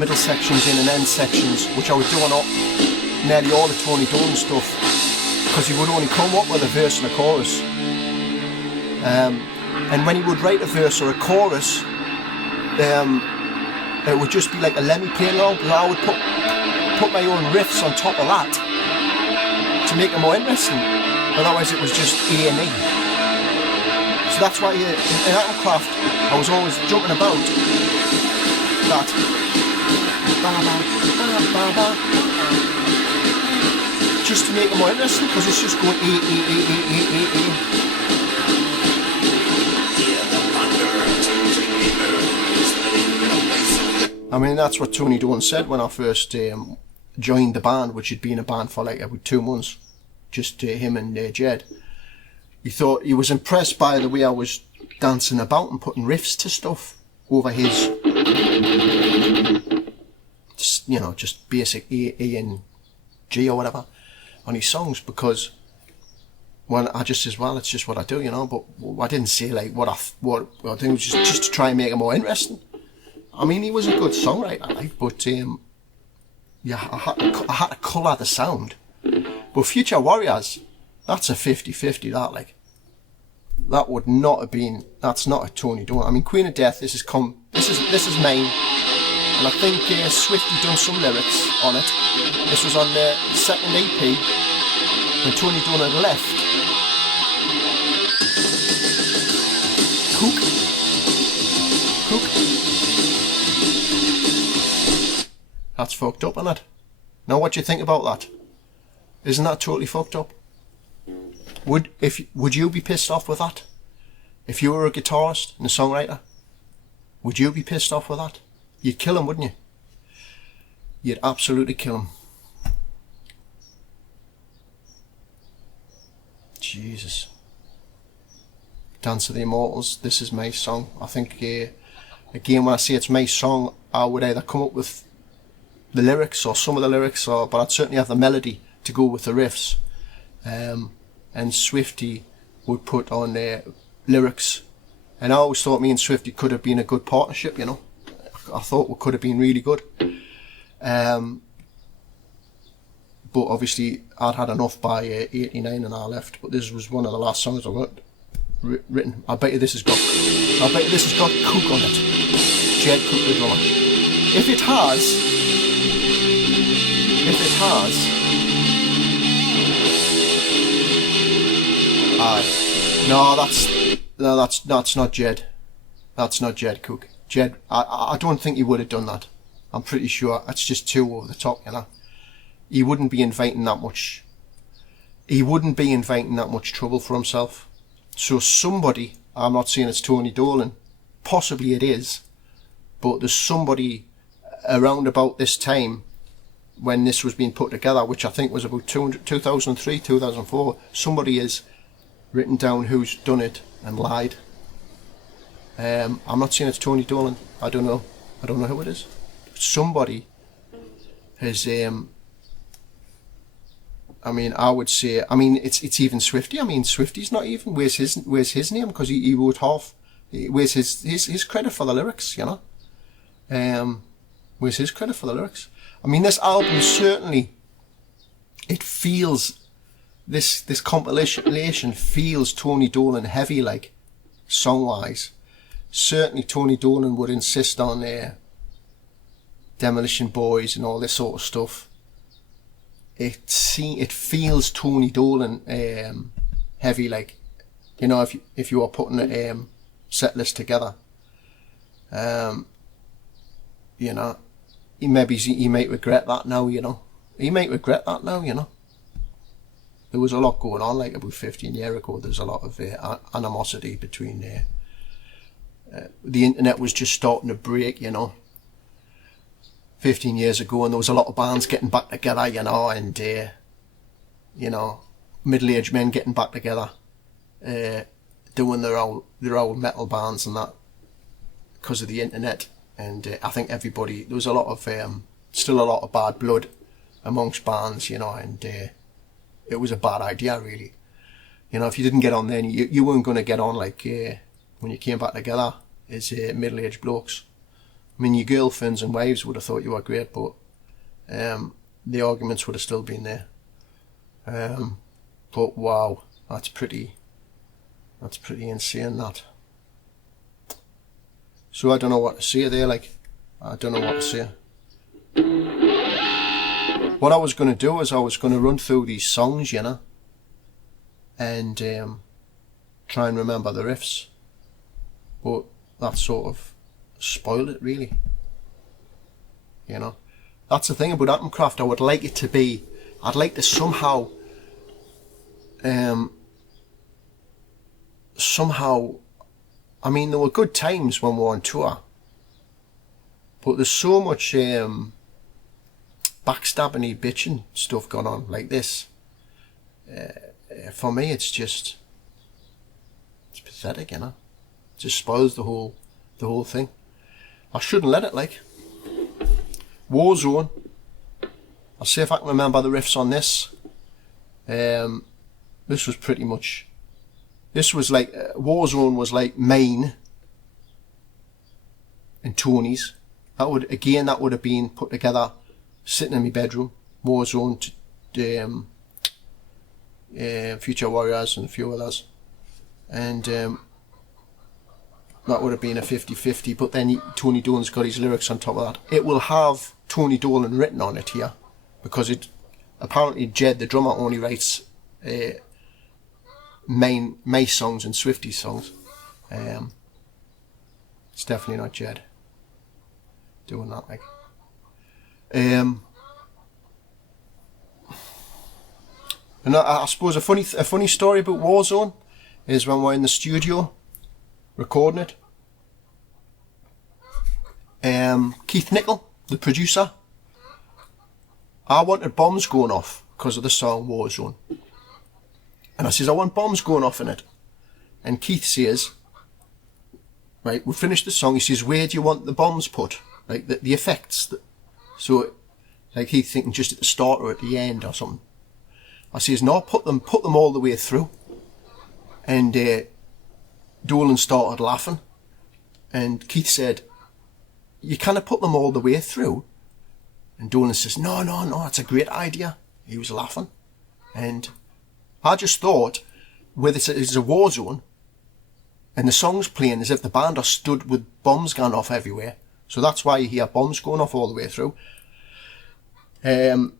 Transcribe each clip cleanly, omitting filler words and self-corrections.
middle sections in and end sections, which I would do on nearly all the Tony Dolan stuff, because he would only come up with a verse and a chorus. And when he would write a verse or a chorus, it would just be like a Lemmy playing along, but I would put my own riffs on top of that to make it more interesting. Otherwise it was just A&E. So that's why in Atomkraft I was always jumping about that. Just to make it more interesting, because it's just going A. I mean, that's what Tony Dolan said when I first joined the band, which had been a band for like about 2 months, just him and Jed. He thought he was impressed by the way I was dancing about and putting riffs to stuff over his, just basic A and G or whatever on his songs, because when I just says, well, it's just what I do, but I didn't say like what I think it was just to try and make it more interesting. I mean, he was a good songwriter, but I had to colour the sound. But Future Warriors, that's a 50-50, that would not have been, that's not a Tony Dolan. I mean, Queen of Death, this is mine, and I think Swifty done some lyrics on it. This was on the second EP when Tony Dolan had left. Cook. That's fucked up, isn't it? Now what do you think about that? Isn't that totally fucked up? Would you be pissed off with that? If you were a guitarist and a songwriter, would you be pissed off with that? You'd kill him, wouldn't you? You'd absolutely kill him. Jesus. Dance of the Immortals, this is my song. I think, again, when I say it's my song, I would either come up with the lyrics or some of the lyrics, but I'd certainly have the melody to go with the riffs. And Swifty would put on lyrics. And I always thought me and Swifty could have been a good partnership, I thought we could have been really good. But obviously I'd had enough by 89 and I left. But this was one of the last songs I got written. I bet you this has got Cook on it. Jed Cook the drummer. If it has, that's not Jed. That's not Jed Cook. Jed, I don't think he would have done that. I'm pretty sure it's just too over the top, He wouldn't be inviting that much. He wouldn't be inviting that much trouble for himself. So somebody, I'm not saying it's Tony Dolan, possibly it is, but there's somebody around about this time when this was being put together, which I think was about 2003, 2004, somebody has written down who's done it and lied. I'm not saying it's Tony Dolan. I don't know who it is. Somebody has, I would say, it's even Swifty. Swifty's not even, where's his name? Because he wrote where's his credit for the lyrics, Where's his credit for the lyrics? This album certainly, it feels, this compilation feels Tony Dolan heavy, song-wise. Certainly Tony Dolan would insist on Demolition Boys and all this sort of stuff. It feels Tony Dolan heavy, if you are putting a set list together. He might regret that now, He might regret that now, There was a lot going on, about 15 years ago. There's a lot of animosity between the internet was just starting to break, 15 years ago, and there was a lot of bands getting back together, and middle-aged men getting back together, doing their old metal bands and that, because of the internet. And I think everybody, there was a lot of still a lot of bad blood amongst bands, and it was a bad idea, really. If you didn't get on then, you weren't going to get on when you came back together as middle-aged blokes. I mean, your girlfriends and wives would have thought you were great, but the arguments would have still been there. But wow, that's pretty insane, that. So I don't know what to say there, like, I don't know what to say. What I was going to do is I was going to run through these songs, you know, and try and remember the riffs, but that sort of spoiled it, really. You know, that's the thing about Atomkraft. I would like it to be, I'd like to somehow, I mean, there were good times when we were on tour, but there's so much backstabbing, bitching stuff going on like this. For me, it's pathetic, you know. It just spoils the whole thing. I shouldn't let it, like. Warzone. I'll see if I can remember the riffs on this. This was pretty much. This was like Warzone was like Main and Tony's. That would have been put together sitting in my bedroom. Warzone, Future Warriors and a few others, and that would have been a 50-50, but then Tony Dolan's got his lyrics on top of that. It will have Tony Dolan written on it here, because it apparently Jed, the drummer, only writes May songs and Swifty songs. It's definitely not Jed doing that, like. And I suppose a funny story about Warzone is when we're in the studio recording it. Keith Nicol, the producer, I wanted bombs going off because of the song Warzone, and I says I want bombs going off in it, and Keith says, right, we finished the song. He says, where do you want the bombs put, like the effects? So, like, he's thinking just at the start or at the end or something. I says, no, put them all the way through. And Dolan started laughing, and Keith said, you can't put them all the way through. And Dolan says, no, it's a great idea. He was laughing, and I just thought, where it's a war zone, and the song's playing as if the band are stood with bombs going off everywhere. So that's why you hear bombs going off all the way through. You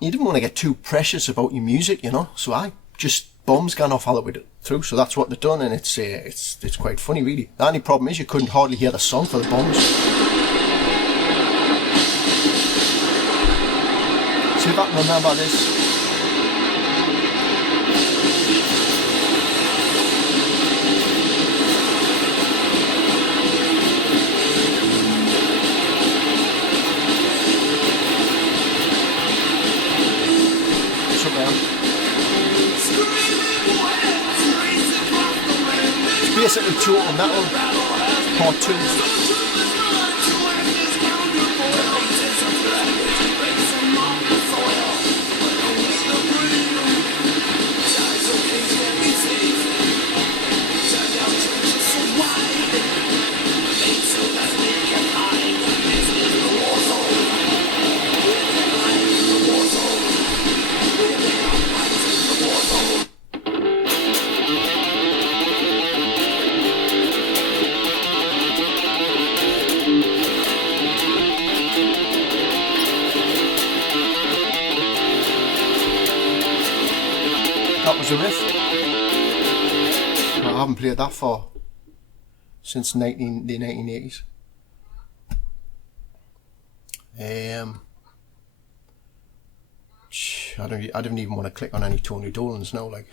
didn't want to get too precious about your music, you know. So I just bombs going off all the way through. So that's what they've done, and it's quite funny, really. The only problem is you couldn't hardly hear the song for the bombs. See if I can remember this. Basically Total Metal Part 2. That was a riff. I haven't played that since the 1980s. I don't even want to click on any Tony Dolans now, like.